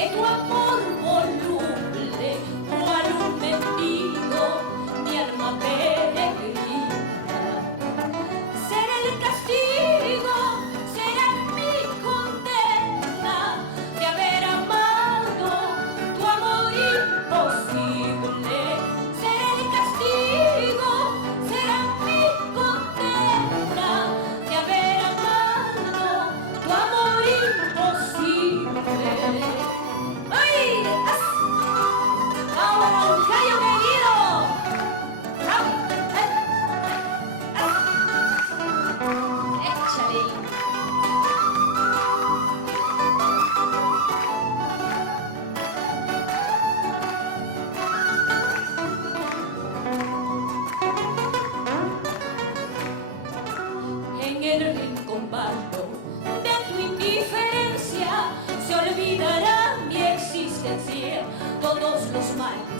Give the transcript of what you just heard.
que tu amor voluble, cual un mendigo, mi alma peregrina. Será el castigo, será mi condena de haber amado tu amor imposible. Será el castigo, será mi condena de haber amado tu amor imposible. ¡Ay! ¡Ahora, Moncayo querido! ¡Échale! En el rincón vago de tu indiferencia se olvidará mi existencia, todos los males